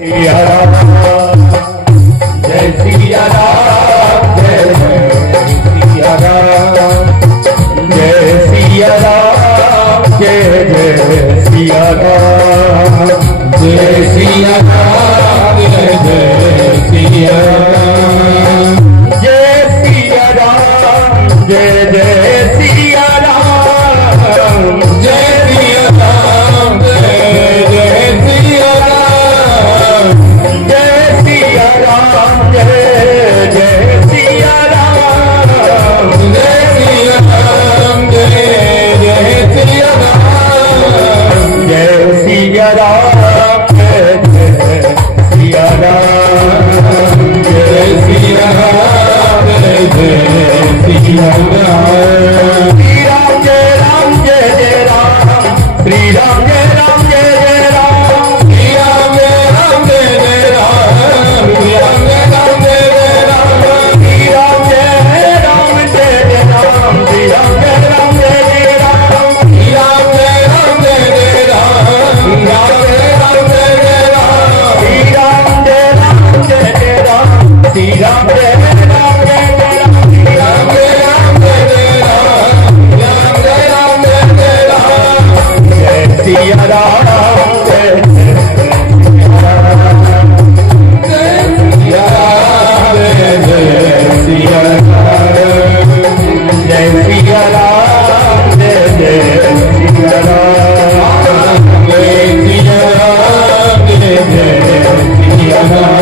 Siya Ram Jai Siya Ram Jai Siya Ram Jai Siya Ram Jai Jai Siya Ram Jai Siya Ram Jai Siya Ram Jai Siya Ram Jai Jai Siya Ram Jai Siya Ram Jai Jai Siya Ram Jai Siya Ram Jai Jai Siya Ram Jai Siya Ram Jai Jai Siya Ram Jai Siya Ram Jai Jai Siya Ram Jai Siya Ram Jai Jai Siya Ram Shri Ram Jai Ram Jai Jai Ram Shri Ram Jai Ram Jai Jai Ram Shri Ram Jai Ram Jai Jai Ram Shri Ram Jai Ram Jai Jai Ram Shri Ram Jai Ram Jai Jai Ram Shri Ram Jai Ram Jai Jai Ram Shri Ram Jai Ram Jai Jai Ram Shri Ram Jai Ram Jai Jai Ram Shri Ram Jai Ram Jai Jai Ram Shri Ram Jai Ram Jai Jai Ram Jai Siya Ram Jai Siya Ram Jai Jai Siya Ram Jai Siya Ram Jai Jai Siya Ram Jai Siya Ram Jai Jai Siya Ram